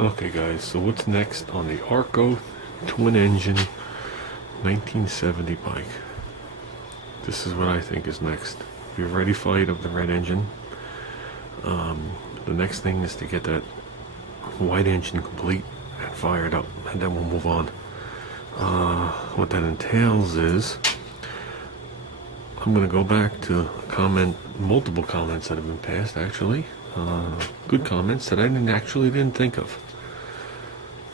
Okay guys, so what's next on the Arco twin engine 1970 bike? This is what I think is next. We've already fired up the red engine. The next thing is to get that white engine complete and fired up, and then we'll move on. What that entails is I'm going to go back to multiple comments that have been passed actually. Good comments that I didn't think of.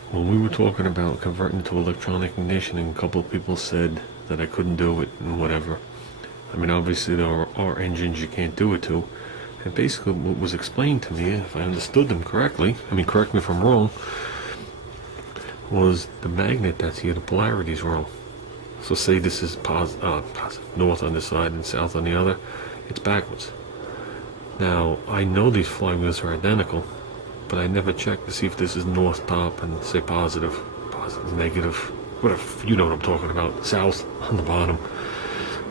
When we were talking about converting to electronic ignition, and a couple of people said that I couldn't do it and whatever. I mean, obviously there are engines you can't do it to. And basically what was explained to me, if I understood them correctly, I mean, correct me if I'm wrong, was the magnet that's here, the polarity is wrong. So say this is positive, north on this side and south on the other, it's backwards. Now, I know these flywheels are identical, but I never checked to see if this is north top and say positive, negative, whatever, you know what I'm talking about, south on the bottom.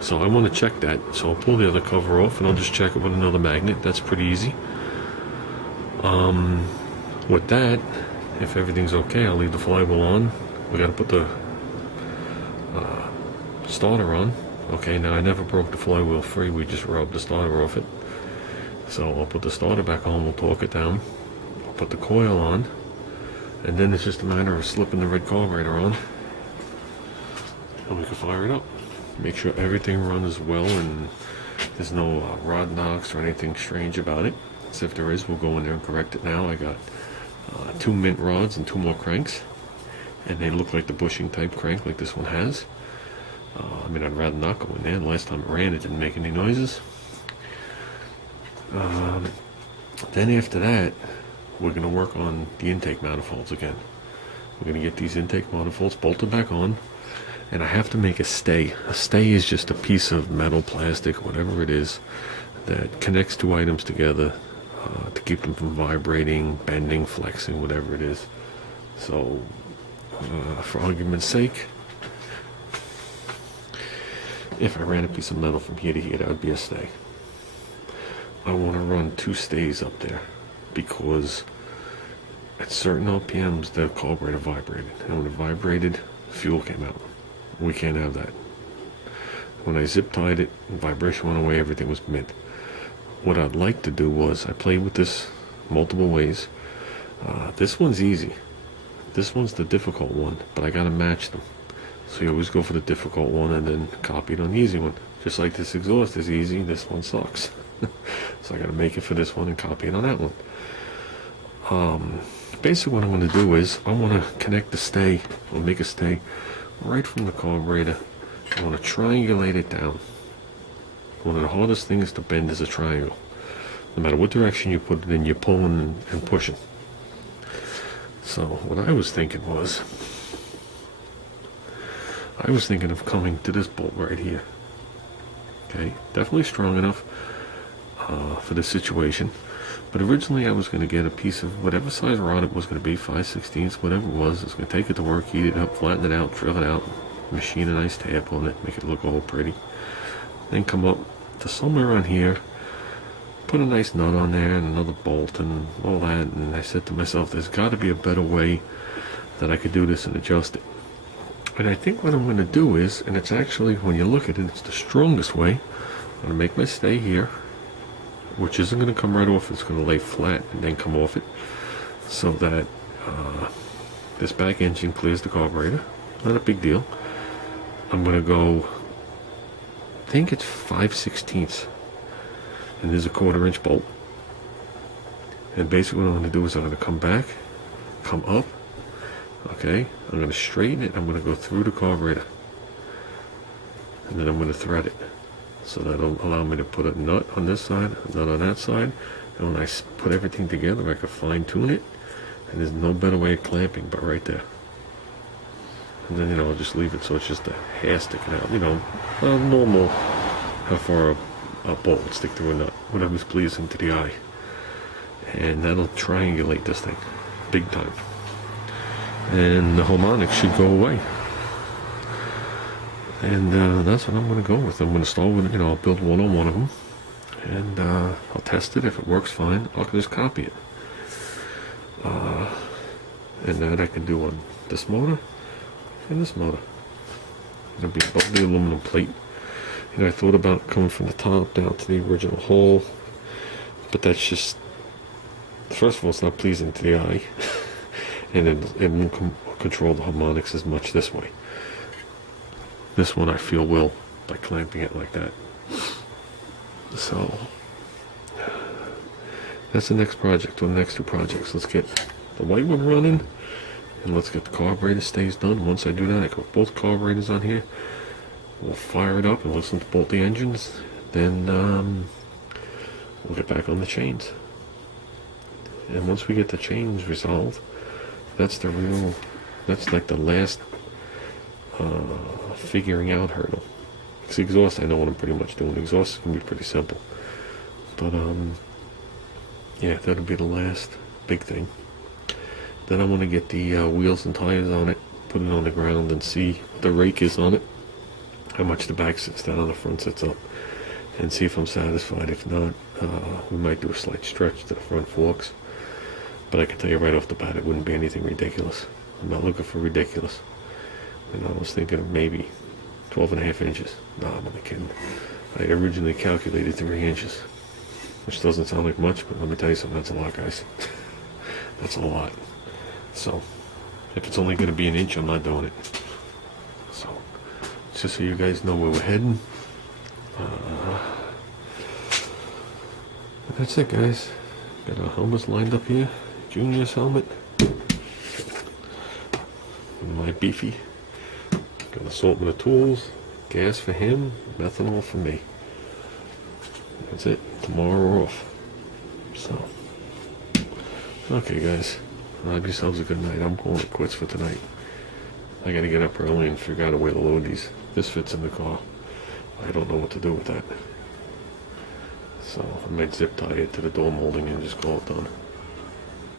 So I want to check that. So I'll pull the other cover off and I'll just check it with another magnet. That's pretty easy. With that, if everything's okay, I'll leave the flywheel on. We got to put the starter on. Okay, now I never broke the flywheel free. We just rubbed the starter off it. So I'll put the starter back on. We'll torque it down. I'll put the coil on, and then it's just a matter of slipping the red carburetor on, and we can fire it up. Make sure everything runs well and there's no rod knocks or anything strange about it. So if there is, we'll go in there and correct it now. I got 2 mint rods and 2 more cranks, and they look like the bushing type crank like this one has. I mean, I'd rather not go in there. The last time it ran, it didn't make any noises. Then after that, we're going to work on the intake manifolds again. We're going to get these intake manifolds bolted back on, and I have to make a stay. A stay is just a piece of metal, plastic, whatever it is, that connects 2 items together to keep them from vibrating, bending, flexing, whatever it is. So, for argument's sake, if I ran a piece of metal from here to here, that would be a stay. I want to run 2 stays up there because at certain RPMs the carburetor vibrated, and when it vibrated, fuel came out. We can't have that. When I zip tied it, vibration went away, everything was mint. What I'd like to do was, I played with this multiple ways. This one's easy. This one's the difficult one, but I gotta match them. So you always go for the difficult one and then copy it on the easy one. Just like this exhaust is easy, this one sucks. So I gotta make it for this one and copy it on that one. Basically what I'm gonna do is, I wanna connect the stay, or make a stay, right from the carburetor. I want to triangulate it down. One of the hardest things to bend is a triangle. No matter what direction you put it in, you're pulling and pushing. So what I was thinking was, of coming to this bolt right here. Okay, definitely strong enough for this situation. But originally I was going to get a piece of whatever size rod it was going to be, 5/16, whatever it was. I was going to take it to work, heat it up, flatten it out, drill it out, machine a nice tab on it, make it look all pretty. Then come up to somewhere around here, put a nice nut on there and another bolt and all that. And I said to myself, there's got to be a better way that I could do this and adjust it. And I think what I'm going to do is, and it's actually, when you look at it, it's the strongest way. I'm going to make my stay here, which isn't going to come right off. It's going to lay flat and then come off it, so that this back engine clears the carburetor. Not a big deal. I'm going to go, I think it's 5/16, and there's a 1/4 inch bolt. And basically what I'm going to do is I'm going to come back, come up, okay, I'm going to straighten it, I'm going to go through the carburetor, and then I'm going to thread it. So that'll allow me to put a nut on this side, a nut on that side, and when I put everything together, I can fine tune it, and there's no better way of clamping but right there. And then, I'll just leave it so it's just a hair sticking out, normal, how far a bolt would stick through a nut, whatever's pleasing to the eye. And that'll triangulate this thing, big time. And the harmonics should go away. And that's what I'm going to go with. I'm going to start with, I'll build one on one of them, and I'll test it. If it works fine, I'll just copy it. And that I can do on this motor and this motor. It'll be above the aluminum plate. You know, I thought about coming from the top down to the original hole, but that's just, first of all, it's not pleasing to the eye, and it won't control the harmonics as much this way. This one I feel will, by clamping it like that. So that's the next project, or the next two projects. Let's get the white one running, and let's get the carburetor stays done. Once I do that, I put both carburetors on here. We'll fire it up and listen to both the engines. Then we'll get back on the chains. And once we get the chains resolved, that's like the last figuring out hurdle. Because exhaust, I know what I'm pretty much doing. Exhaust can be pretty simple. But yeah, that'll be the last big thing. Then I want to get the wheels and tires on it, put it on the ground, and see what the rake is on it, how much the back sits down and the front sits up, and see if I'm satisfied. If not, we might do a slight stretch to the front forks. But I can tell you right off the bat, it wouldn't be anything ridiculous. I'm not looking for ridiculous. And I was thinking of maybe 12.5 inches. No, I'm only kidding. I originally calculated 3 inches, which doesn't sound like much, but let me tell you something, that's a lot, guys. That's a lot. So, if it's only going to be 1 inch, I'm not doing it. So, just so you guys know where we're heading. That's it, guys. Got our helmets lined up here. Junior's helmet. My beefy. Got an assortment of tools. Gas for him. Methanol for me. That's it. Tomorrow we're off. So, okay, guys. Have yourselves a good night. I'm calling it quits for tonight. I gotta get up early and figure out a way to load these. This fits in the car. I don't know what to do with that. So I might zip tie it to the door molding and just call it done.